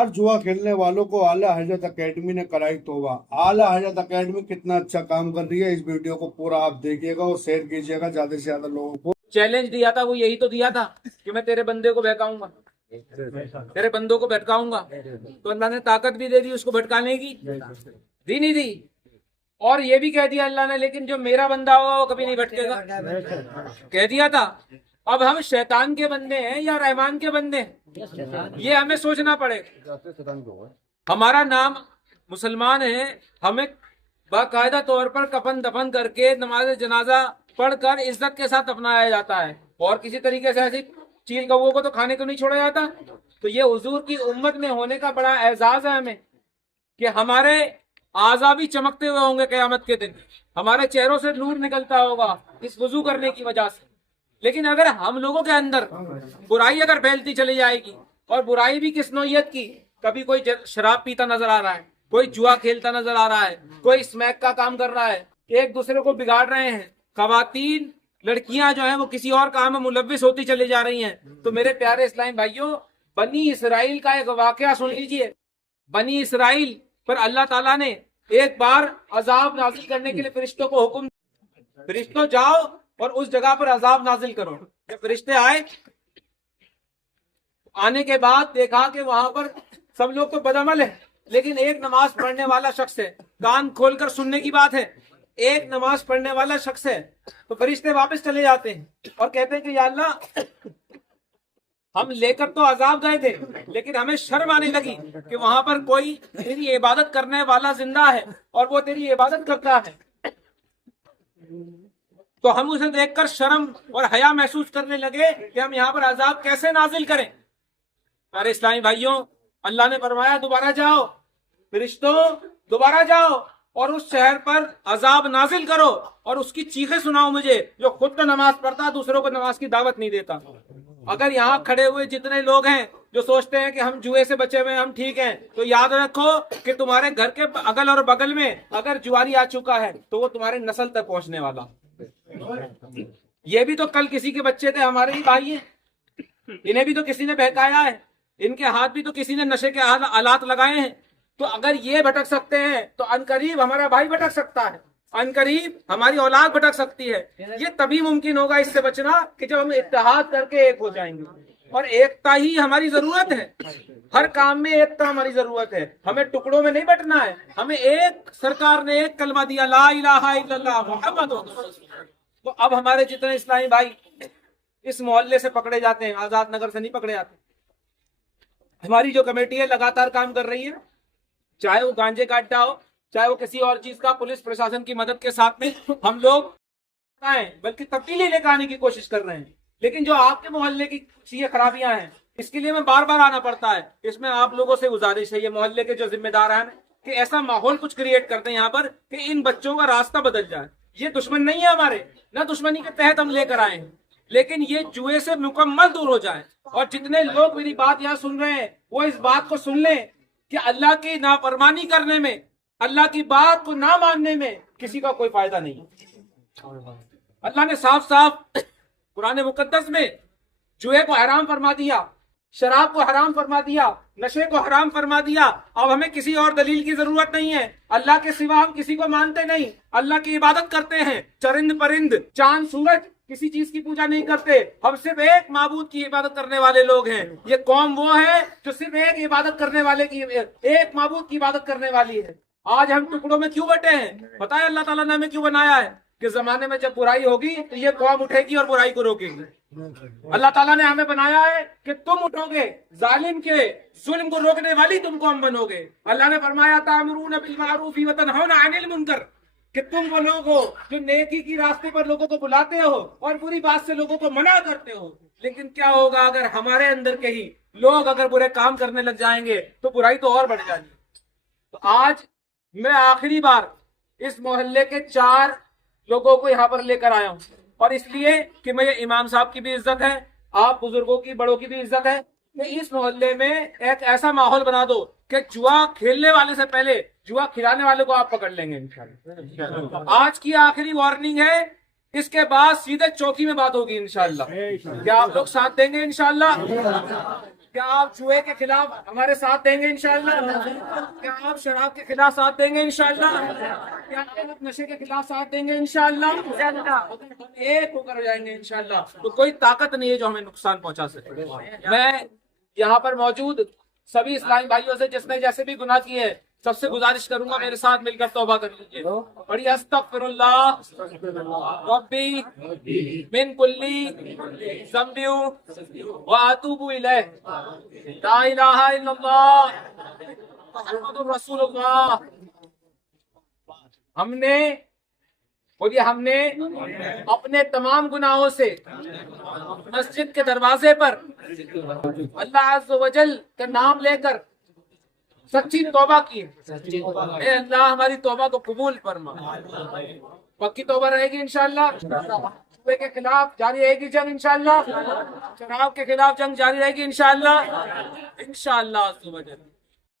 اور جوا کھیلنے والوں کو اعلیٰ حضرت اکیڈمی نے کرائی توبہ۔ اعلیٰ حضرت اکیڈمی کتنا اچھا کام کر رہی ہے، اس ویڈیو کو پورا آپ دیکھیے گا اور شیئر کیجیے گا زیادہ سے زیادہ لوگوں کو۔ چیلنج دیا تھا وہ یہی تو دیا تھا کہ میں تیرے بندے کو بہکاؤں گا، تیرے بندوں کو بھٹکاؤں گا، تو اللہ نے طاقت بھی دے دی اس کو بھٹکانے کی، دی نہیں دی؟ اور یہ بھی کہہ دیا اللہ نے لیکن جو میرا بندہ ہوگا وہ کبھی نہیں بھٹکے گا، کہہ دیا تھا۔ اب ہم شیطان کے بندے ہیں یا رحمان کے بندے ہیں، یہ ہمیں سوچنا پڑے۔ ہمارا نام مسلمان ہے، ہمیں باقاعدہ طور پر کفن دفن کر کے نماز جنازہ پڑھ کر عزت کے ساتھ اپنایا جاتا ہے، اور کسی طریقے سے ایسی چیل گووں کو تو کھانے کو نہیں چھوڑا جاتا۔ تو یہ حضور کی امت میں ہونے کا بڑا اعزاز ہے ہمیں کہ ہمارے اعضاء بھی چمکتے ہوئے ہوں گے قیامت کے دن، ہمارے چہروں سے نور نکلتا ہوگا اس وضو کرنے کی وجہ سے۔ لیکن اگر ہم لوگوں کے اندر برائی اگر پھیلتی چلی جائے گی، اور برائی بھی کس نوعیت کی، کبھی کوئی شراب پیتا نظر آ رہا ہے، کوئی جوا کھیلتا نظر آ رہا ہے، کوئی اسمیک کا کام کر رہا ہے، ایک دوسرے کو بگاڑ رہے ہیں، خواتین لڑکیاں جو ہیں وہ کسی اور کام میں ملوث ہوتی چلی جا رہی ہیں، تو میرے پیارے اسلامی بھائیوں، بنی اسرائیل کا ایک واقعہ سن لیجئے۔ بنی اسرائیل پر اللہ تعالیٰ نے ایک بار عذاب نازل کرنے کے لیے فرشتوں کو حکم، فرشتوں جاؤ اور اس جگہ پر عذاب نازل کرو۔ جب فرشتے آئے، آنے کے بعد دیکھا کہ وہاں پر سب لوگ تو بدعمل ہے، لیکن ایک نماز پڑھنے والا شخص ہے، کان کھول کر سننے کی بات ہے، ایک نماز پڑھنے والا شخص ہے۔ تو فرشتے واپس چلے جاتے ہیں اور کہتے ہیں کہ یا اللہ، ہم لے کر تو عذاب گئے تھے لیکن ہمیں شرم آنے لگی کہ وہاں پر کوئی تیری عبادت کرنے والا زندہ ہے اور وہ تیری عبادت کرتا ہے، تو ہم اسے دیکھ کر شرم اور حیا محسوس کرنے لگے کہ ہم یہاں پر عذاب کیسے نازل کریں۔ پیارے اسلامی بھائیوں، اللہ نے فرمایا دوبارہ جاؤ، فرشتوں دوبارہ جاؤ اور اس شہر پر عذاب نازل کرو اور اس کی چیخیں سناؤ مجھے، جو خود تو نماز پڑھتا دوسروں کو نماز کی دعوت نہیں دیتا۔ اگر یہاں کھڑے ہوئے جتنے لوگ ہیں جو سوچتے ہیں کہ ہم جوئے سے بچے ہوئے ہم ٹھیک ہیں، تو یاد رکھو کہ تمہارے گھر کے اگل اور بغل میں اگر جواری آ چکا ہے تو وہ تمہارے نسل تک پہنچنے والا۔ یہ بھی تو کل کسی کے بچے تھے، ہمارے ہی بھائی ہیں، انہیں بھی تو کسی نے بہکایا ہے، ان کے ہاتھ بھی تو کسی نے نشے کے آلات لگائے ہیں۔ تو اگر یہ بھٹک سکتے ہیں تو عنقریب ہمارا بھائی بھٹک سکتا ہے، عنقریب ہماری اولاد بھٹک سکتی ہے۔ یہ تبھی ممکن ہوگا اس سے بچنا کہ جب ہم اتحاد کر کے ایک ہو جائیں گے، اور ایکتا ہی ہماری ضرورت ہے، ہر کام میں ایکتا ہماری ضرورت ہے، ہمیں ٹکڑوں میں نہیں بٹنا ہے۔ ہمیں ایک سرکار نے ایک کلمہ دیا، لا الہ الا اللہ محمد رسول اللہ۔ تو اب ہمارے جتنے اسلامی بھائی اس محلے سے پکڑے جاتے ہیں، آزاد نگر سے نہیں پکڑے جاتے، ہماری جو کمیٹی ہے لگاتار کام کر رہی ہے، چاہے وہ گانجے کا اڈا ہو، چاہے وہ کسی اور چیز کا، پولیس پرشاسن کی مدد کے ساتھ میں ہم لوگ بلکہ تبدیلی لے کے آنے کی کوشش کر رہے ہیں۔ لیکن جو آپ کے محلے کی یہ خرابیاں ہیں، اس کے لیے میں بار بار آنا پڑتا ہے۔ اس میں آپ لوگوں سے گزارش ہے، یہ محلے کے جو ذمہ دار ہیں، کہ ایسا ماحول کچھ کریٹ کرتے ہیں یہاں پر کہ ان بچوں کا راستہ بدل جائے۔ یہ دشمن نہیں ہے ہمارے، نہ دشمنی کے تحت ہم لے کر آئے ہیں، لیکن یہ جوئے سے مکمل دور ہو جائے۔ اور جتنے لوگ میری بات یہاں سن رہے ہیں وہ اس بات کو سن لیں کہ اللہ کی نافرمانی کرنے میں، اللہ کی بات کو نہ ماننے میں کسی کا کوئی فائدہ نہیں۔ اللہ نے صاف صاف قرآن مقدس میں جوئے کو حرام فرما دیا، شراب کو حرام فرما دیا، نشے کو حرام فرما دیا۔ اب ہمیں کسی اور دلیل کی ضرورت نہیں ہے، اللہ کے سوا ہم کسی کو مانتے نہیں، اللہ کی عبادت کرتے ہیں۔ چرند پرند، چاند سورج، کسی چیز کی پوجا نہیں کرتے، ہم صرف ایک معبود کی عبادت کرنے والے لوگ ہیں۔ یہ قوم وہ ہے جو صرف ایک عبادت کرنے والے کی، ایک معبود کی عبادت کرنے والی ہے۔ آج ہم ٹکڑوں میں کیوں بٹے ہیں؟ پتہ ہے اللہ تعالیٰ نے ہمیں کیوں بنایا ہے؟ کہ زمانے میں جب برائی ہوگی تو یہ قوم اٹھے گی اور برائی کو روکے گی۔ اللہ تعالیٰ نے ہمیں بنایا ہے کہ تم اٹھو گے، ظالم کے ظلم کو روکنے والی تم قوم بنو گے۔ اللہ نے فرمایا تأمرون بالمعروف وتنہون عن المنکر، کہ تم وہ لوگ ہو جو نیکی کی راستے پر لوگوں کو بلاتے ہو اور بری بات سے لوگوں کو منع کرتے ہو۔ لیکن کیا ہوگا اگر ہمارے اندر کے ہی لوگ اگر برے کام کرنے لگ جائیں گے تو برائی تو اور بڑھ جائے گی۔ تو آج میں آخری بار اس محلے کے 4 لوگوں کو یہاں پر لے کر آیا ہوں، اور اس لیے کہ مجھے امام صاحب کی بھی عزت ہے، آپ بزرگوں کی، بڑوں کی بھی عزت ہے، کہ اس محلے میں ایک ایسا ماحول بنا دو کہ جوا کھیلنے والے سے پہلے جوا کھلانے والے کو آپ پکڑ لیں گے انشاءاللہ۔ آج کی آخری وارننگ ہے، اس کے بعد سیدھے چوکی میں بات ہوگی انشاءاللہ۔ کیا آپ لوگ ساتھ دیں گے انشاءاللہ؟ کیا آپ جوئے کے خلاف ہمارے ساتھ دیں گے انشاءاللہ؟ کیا آپ شراب کے خلاف ساتھ دیں گے انشاءاللہ؟ کیا آپ نشے کے خلاف ساتھ دیں گے انشاءاللہ؟ ایک ہو کر جائیں گے انشاءاللہ تو کوئی طاقت نہیں ہے جو ہمیں نقصان پہنچا سکے. میں یہاں پر موجود سبھی اسلامی بھائیوں سے جس نے جیسے بھی گناہ کیے سب سے گزارش کروں گا میرے ساتھ مل کر توبہ کر لیجیے. بڑی استغفر اللہ ربی من کلی ذنب واتوب الیہ لا الہ الا اللہ محمد رسول اللہ. ہم نے اپنے تمام گناہوں سے مسجد کے دروازے پر اللہ عز و جل کا نام لے کر سچی توبہ کی. اے اللہ ہماری توبہ کو قبول فرما. پکی توبہ رہے گی انشاءاللہ. جوے کے خلاف جاری رہے گی جنگ انشاءاللہ. شراب کے خلاف جنگ جاری رہے گی انشاءاللہ. انشاءاللہ.